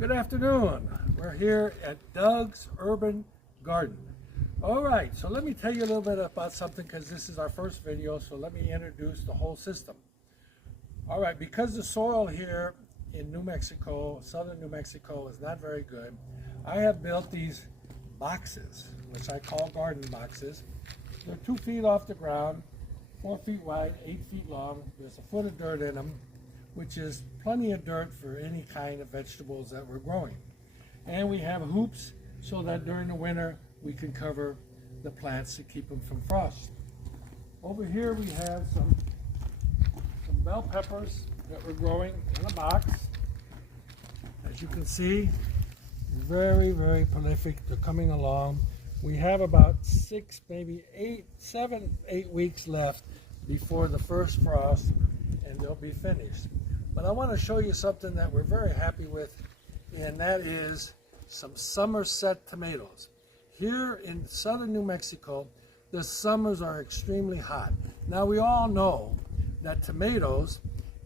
Good afternoon. We're here at Doug's Urban Garden. All right, so let me tell you a little bit about something because this is our first video, so let me introduce the whole system. All right, because the soil here in New Mexico, southern New Mexico, is not very good, I have built these boxes, which I call garden boxes. They're 2 feet off the ground, 4 feet wide, 8 feet long. There's a foot of dirt in them, which is plenty of dirt for any kind of vegetables that we're growing. And we have hoops so that during the winter we can cover the plants to keep them from frost. Over here we have some bell peppers that we're growing in a box. As you can see, very, very prolific. They're coming along. We have about 6, maybe 7, 8 weeks left before the first frost, and they'll be finished. But I want to show you something that we're very happy with, and that is some Somerset tomatoes. Here in southern New Mexico, the summers are extremely hot. Now we all know that tomatoes,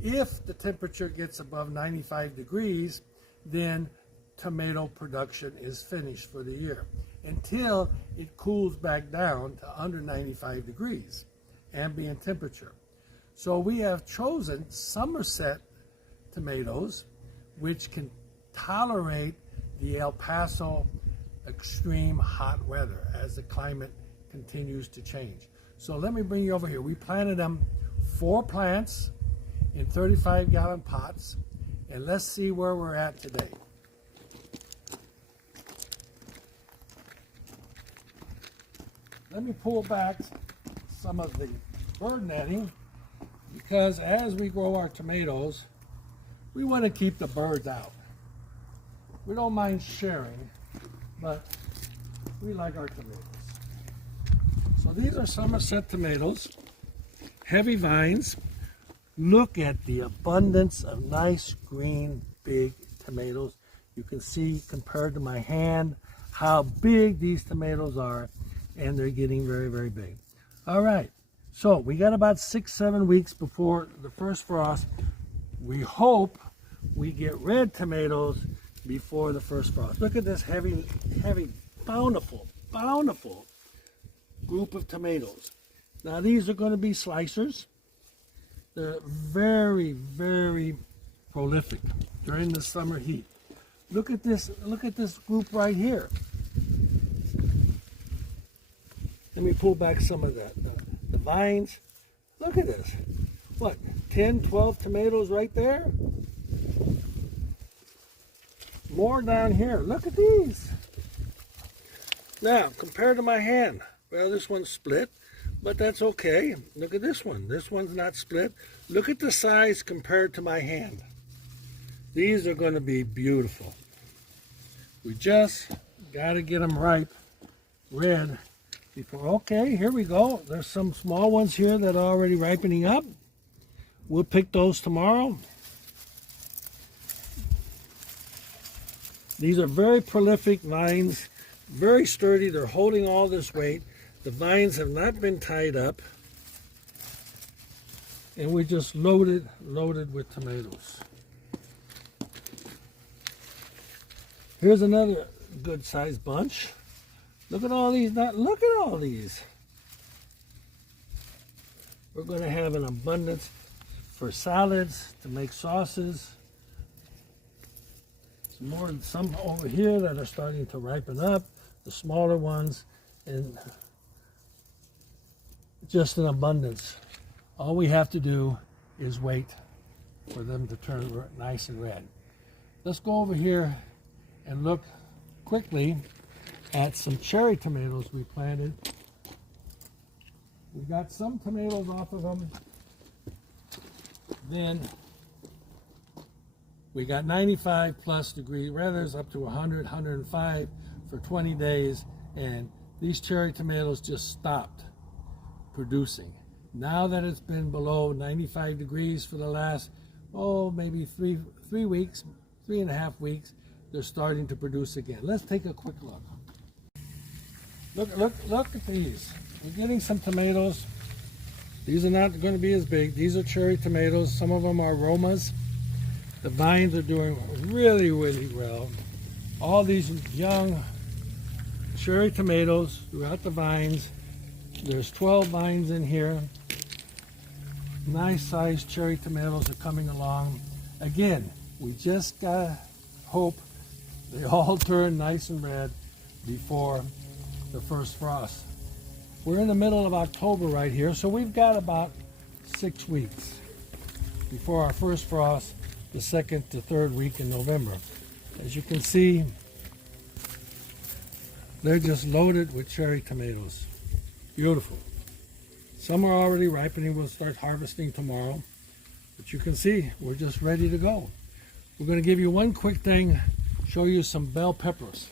if the temperature gets above 95 degrees, then tomato production is finished for the year until it cools back down to under 95 degrees ambient temperature. So we have chosen Somerset tomatoes, which can tolerate the El Paso extreme hot weather as the climate continues to change. So let me bring you over here. We planted them 4 plants in 35-gallon pots, and let's see where we're at today. Let me pull back some of the bird netting, because as we grow our tomatoes, we want to keep the birds out. We don't mind sharing, but we like our tomatoes. So these are Somerset tomatoes, heavy vines. Look at the abundance of nice green big tomatoes. You can see compared to my hand how big these tomatoes are, and they're getting very, very big. All right, so we got about 6-7 weeks before the first frost. We hope we get red tomatoes before the first frost. Look at this heavy, bountiful group of tomatoes. Now these are going to be slicers. They're very, very prolific during the summer heat. Look at this group right here. Let me pull back some of the vines. Look at this. What, 10, 12 tomatoes right there? More down here. Look at these. Now, compared to my hand, well, this one's split, but that's okay. Look at this one. This one's not split. Look at the size compared to my hand. These are going to be beautiful. We just got to get them ripe, red, before. Okay, here we go. There's some small ones here that are already ripening up. We'll pick those tomorrow. These are very prolific vines, very sturdy. They're holding all this weight. The vines have not been tied up. And we're just loaded with tomatoes. Here's another good sized bunch. Look at all these. Look at all these. We're going to have an abundance for salads, to make sauces. Some over here that are starting to ripen up, the smaller ones, and just an abundance. All we have to do is wait for them to turn nice and red. Let's go over here and look quickly at some cherry tomatoes we planted. We got some tomatoes off of them. Then we got 95 plus degree weathers up to 100, 105 for 20 days, and these cherry tomatoes just stopped producing. Now that it's been below 95 degrees for the last, maybe three weeks, 3.5 weeks, they're starting to produce again. Let's take a quick look. Look at these. We're getting some tomatoes. These are not going to be as big. These are cherry tomatoes. Some of them are Romas. The vines are doing really, really well. All these young cherry tomatoes throughout the vines. There's 12 vines in here. Nice sized cherry tomatoes are coming along. Again, we just gotta hope they all turn nice and red before the first frost. We're in the middle of October right here, so we've got about 6 weeks before our first frost, the second to third week in November. As you can see, they're just loaded with cherry tomatoes. Beautiful. Some are already ripening. We'll start harvesting tomorrow. But you can see, we're just ready to go. We're going to give you one quick thing, show you some bell peppers.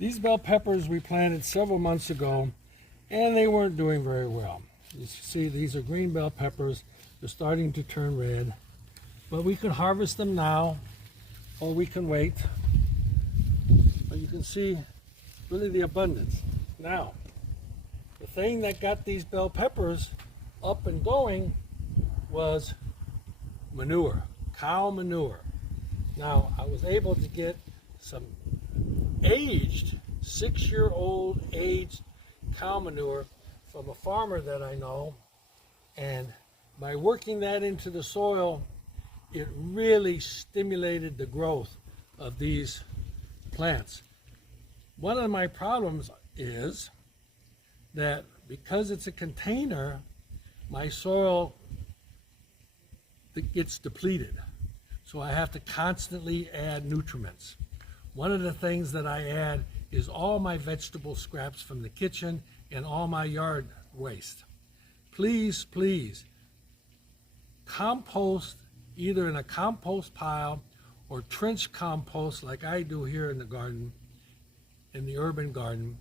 These bell peppers we planted several months ago, and they weren't doing very well. You see, these are green bell peppers. They're starting to turn red, but we can harvest them now, or we can wait. But you can see really the abundance. Now, the thing that got these bell peppers up and going was manure, cow manure. Now, I was able to get some aged, 6-year-old aged cow manure from a farmer that I know, and by working that into the soil, it really stimulated the growth of these plants. One of my problems is that because it's a container, my soil gets depleted, so I have to constantly add nutriments. One of the things that I add is all my vegetable scraps from the kitchen and all my yard waste. Please, please compost either in a compost pile or trench compost like I do here in the garden, in the urban garden.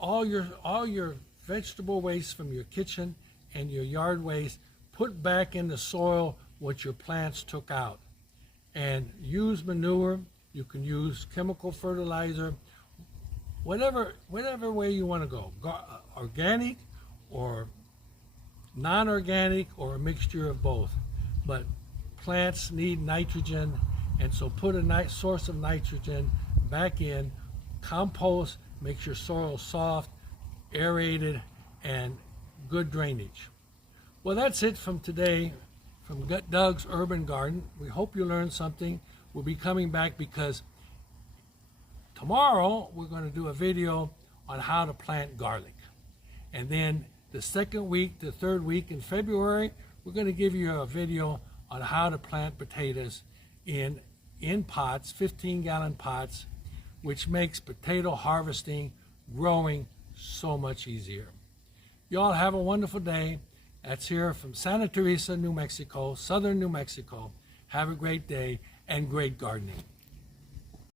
All your vegetable waste from your kitchen and your yard waste, put back in the soil what your plants took out. And use manure. You can use chemical fertilizer, whatever way you want to go, organic or non-organic or a mixture of both. But plants need nitrogen, and so put a nice source of nitrogen back in. Compost makes your soil soft, aerated, and good drainage. Well, that's it from today. From Doug's Urban Garden. We hope you learned something. We'll be coming back because tomorrow we're going to do a video on how to plant garlic. And then the second week to third week in February, we're going to give you a video on how to plant potatoes in pots, 15-gallon pots, which makes potato harvesting, growing so much easier. You all have a wonderful day. That's here from Santa Teresa, New Mexico, southern New Mexico. Have a great day and great gardening.